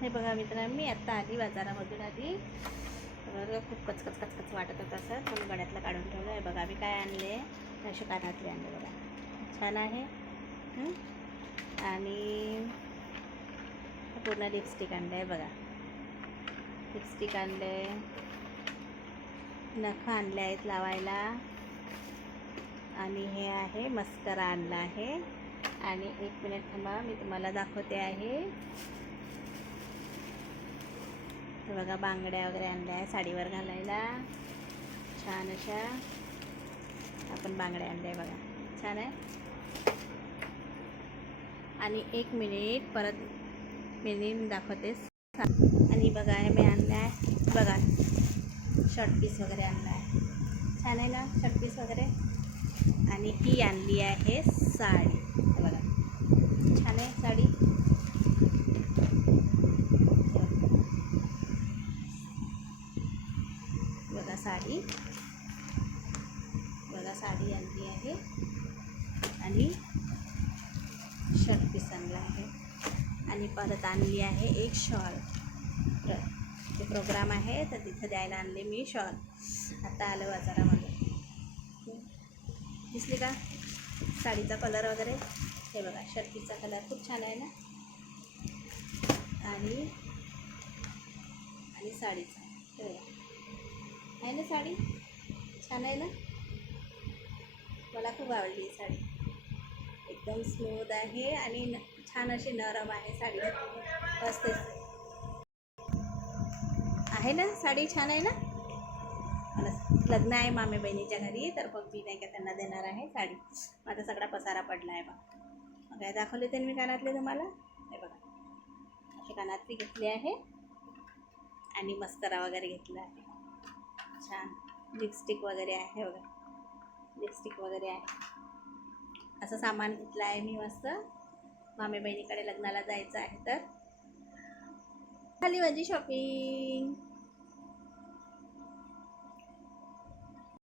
हे बघा मित्रांनो, मी आत्ता आली बाजारामधून आली. बघा खूप कचकच कचकच वाटत होतं असं, म्हणून गड्यातलं काढून ठेवलं आहे. बघा मी काय आणले, असे कानातले आणले बघा, छान आहे. आणि पूर्ण लिपस्टिक आणलं आहे बघा, लिपस्टिक आणले, नखं आणले आहेत लावायला. आणि हे आहे मस्करा आणला आहे. आणि एक मिनिट थांबा, मी तुम्हाला दाखवते आहे. हे बघा बांगड्या वगैरे आणल्या आहे साडीवर घालायला, छान अशा आपण बांगड्या आणल्या आहे बघा, छान आहे. आणि एक मिनिट परत मी दाखवतेस. आणि बघा हे मी आणलं आहे बघा, शर्ट पीस वगैरे आणला आहे, छान आहे ना शर्ट पीस वगैरे. आणि ही आणली आहे साडी, हे बघा छान आहे साडी. बघा साडी, बघा साडी आणली आहे. आणि शर्ट पीस आणला आहे. आणि परत आणली आहे एक शॉल. ते प्रोग्राम आहे तर तिथं द्यायला आणले मी शॉल. आता आलं बाजारामध्ये, दिसली का साडीचा कलर वगैरे. हे बघा शर्ट पीसचा कलर खूप छान आहे ना. आणि साडीचा हे बघा आहे ना, साडी छान आहे ना, मला खूप आवडली ही साडी. एकदम स्मूथ आहे आणि छान अशी नरम आहे साडी, मस्त आहे ना साडी, छान आहे ना. मला लग्न आहे मामे बहिणीच्या घरी, तर मग मी नाही का त्यांना देणार आहे साडी. माझा सगळा पसारा पडला आहे बघा. मग काय दाखवले ते मी कानातले तुम्हाला. हे बघा असे कानातले घेतले आहे. आणि मस्करा वगैरे घेतला आहे, छान. लिपस्टिक वगैरे आहे बघा, लिपस्टिक वगैरे आहे. असं सामान घेतलं आहे मी मस्त. मामे बहिणीकडे लग्नाला जायचं आहे तर झाली माझी शॉपिंग.